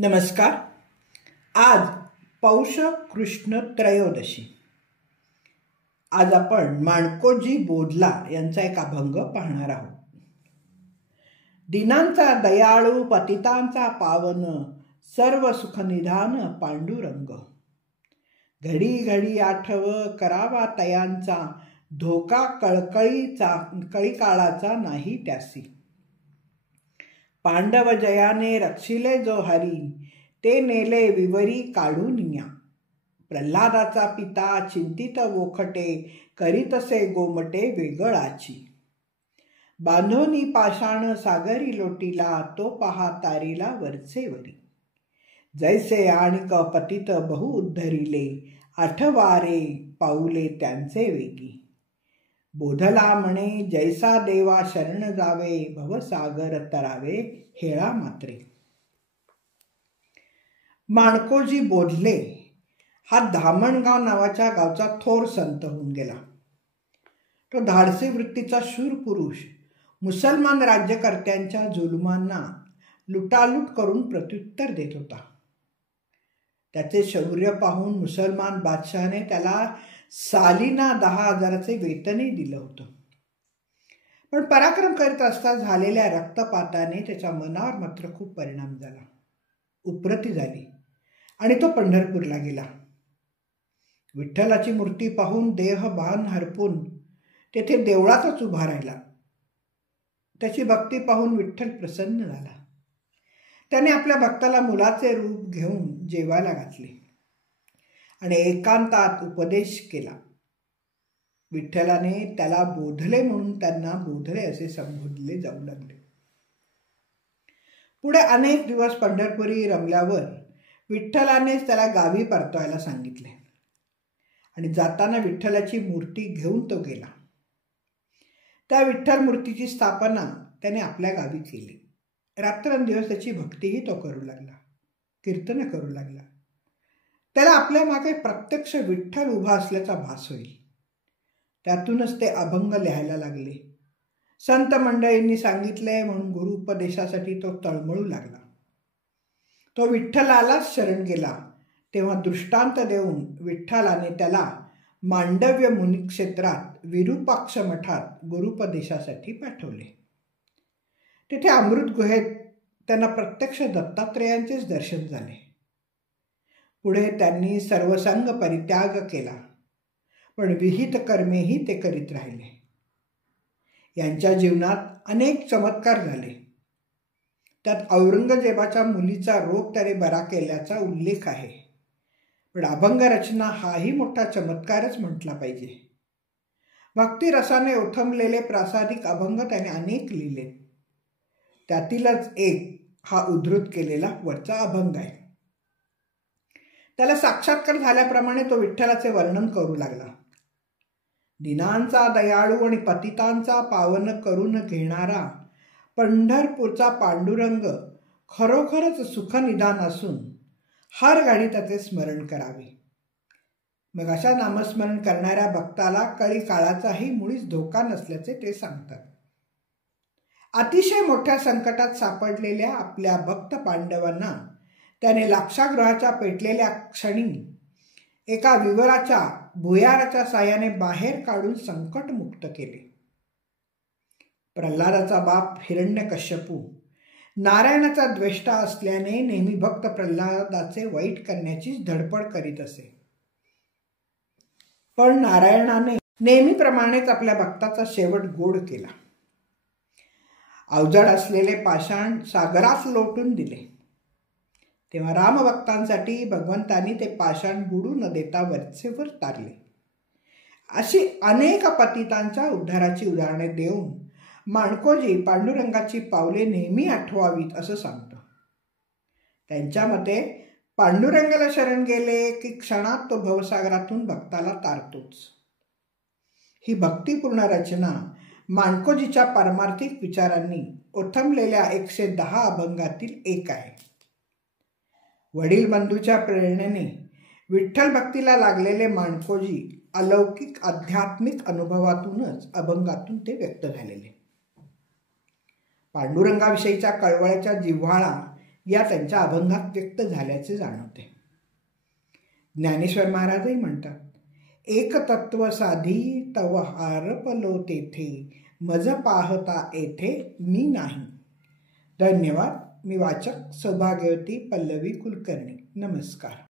नमस्कार. आज पौष कृष्ण त्रयोदशी. आज आपण माणकोजी बोधला यांचा एक अभंग पाहणार आहोत. दीनांचा दयाळू पतितांचा पावन, सर्व सुखनिधान पांडुरंग. घडी घडी आठव करावा तयांचा, धोका कळीकाळाचा नाही त्यासी. पांडव जयाने रक्षिले जो हरी, ते नेले विवरी काढून या. प्रल्हादाचा पिता चिंतित वोखटे, करीतसे गोमटे वेगळाची. बांधोनी पाषाण सागरी लोटीला, तो पहा तारीला वरचे वरी. जैसे आणिक पतित बहु उद्धरिले, आठवारे पाऊले त्यांचे वेगी. बोधला म्हणे जैसा देवा शरण जावे, भवसागर तरावे हेळा मात्रे. माणकोजी बोधले हा धामणगाव नावाच्या गावचा थोर संत होऊन गेला. तो धाडसी वृत्तीचा शूर पुरुष मुसलमान राज्यकर्त्यांच्या जुलुमांना लुटालूट करून प्रत्युत्तर देत होता. त्याचे शौर्य पाहून मुसलमान बादशहाने त्याला सालीना 10,000चे वेतनही दिलं होतं. पण पराक्रम करीत असता झालेल्या रक्तपाताने त्याच्या मनावर मात्र खूप परिणाम झाला. उपरती झाली आणि तो पंढरपूरला गेला. विठ्ठलाची मूर्ती पाहून देह भान हरपून तेथे देवळातच उभा राहिला. त्याची भक्ती पाहून विठ्ठल प्रसन्न झाला. त्याने आपल्या भक्ताला मुलाचे रूप घेऊन जेवायला घातले आणि एकांतात उपदेश केला. विठ्ठलाने त्याला बोधले म्हणून त्यांना बोधले असे संबोधले जाऊ लागले. पुढे अनेक दिवस पंढरपुरी रमल्यावर विठ्ठलानेच त्याला गावी परतवायला सांगितले आणि जाताना विठ्ठलाची मूर्ती घेऊन तो गेला. त्या विठ्ठल मूर्तीची स्थापना त्याने आपल्या गावी केली. रात्रंदिवस त्याची भक्तीही तो करू लागला, कीर्तन करू लागला. त्याला आपल्या मागे प्रत्यक्ष विठ्ठल उभा असल्याचा भास होईल. त्यातूनच ते अभंग लिहायला लागले. संत मंडळींनी सांगितले म्हणून गुरु उपदेशासाठी तो तळमळू लागला. तो विठ्ठलालाच शरण गेला तेव्हा दृष्टांत देऊन विठ्ठलाने त्याला मांडव्य मुनिक्षेत्रात विरूपाक्ष मठात गुरुपदेशासाठी पाठवले. तिथे अमृत गुहेत त्यांना प्रत्यक्ष दत्तात्रेयांचेच दर्शन झाले. पुढे त्यांनी सर्वसंग परित्याग केला, पण विहित कर्मेही ते करीत राहिले. यांच्या जीवनात अनेक चमत्कार झाले. त्यात औरंगजेबाच्या मुलीचा रोग त्याने बरा केल्याचा उल्लेख आहे. पण अभंग रचना हाही मोठा चमत्कारच म्हटला पाहिजे. भक्तिरसाने ओथंबलेले प्रासादिक अभंग त्याने अनेक लिहिले. त्यातीलच एक हा उद्धृत केलेला वरचा अभंग आहे. त्याला साक्षात्कार झाल्याप्रमाणे तो विठ्ठलाचे वर्णन करू लागला. दीनांचा दयाळू आणि पतितांचा पावन करून घेणारा पंढरपूरचा पांडुरंग खरोखरच सुखनिदान असून हर घडी त्याचे स्मरण करावे. मग अशा नामस्मरण करणाऱ्या भक्ताला कळी काळाचाही मुळीच धोका नसल्याचे ते सांगतात. अतिशय मोठ्या संकटात सापडलेल्या आपल्या भक्त पांडवांना त्याने लाक्षागृहाच्या पेटलेल्या क्षणी एका विवराच्या भुयाराच्या साह्याने बाहेर काढून संकटमुक्त केले. प्रल्हादाचा बाप हिरण्यकश्यपू नारायणाचा द्वेष्टा असल्याने नेहमी भक्त प्रल्हादाचे वाईट करण्याची धडपड करीत असे. पण नारायणाने नेहमीप्रमाणेच आपल्या भक्ताचा शेवट गोड केला. अवजड असलेले पाषाण सागरात लोटून दिले. तेव्हा रामभक्तांसाठी भगवंतांनी ते पाषाण बुडू न देता वरचेवर तारले. अशी अनेक पतितांच्या उद्धाराची उदाहरणे देऊन माणकोजी पांडुरंगाची पावले नेहमी आठवावीत असं सांगतो. त्यांच्या मते पांडुरंगाला शरण गेले की क्षणात तो भवसागरातून भक्ताला तारतोच. ही भक्तिपूर्ण रचना माणकोजीच्या पारमार्थिक विचारांनी ओथंबलेल्या 110 अभंगातील एक आहे. वडील बंधूच्या प्रेरणेने विठ्ठल भक्तीला लागलेले माणकोजी अलौकिक आध्यात्मिक अनुभवातूनच अभंगातून ते व्यक्त झालेले. पांडुरंगाविषयीच्या कळवळ्याच्या जिव्हाळा या त्यांच्या अभंगात व्यक्त झाल्याचे जाणवते. ज्ञानेश्वर महाराजही म्हणतात, एक तत्व साधी तव आरपलो तेथे, मज पाहता येथे मी नाही. धन्यवाद. मी वाचक सौभाग्यवती पल्लवी कुलकर्णी. नमस्कार.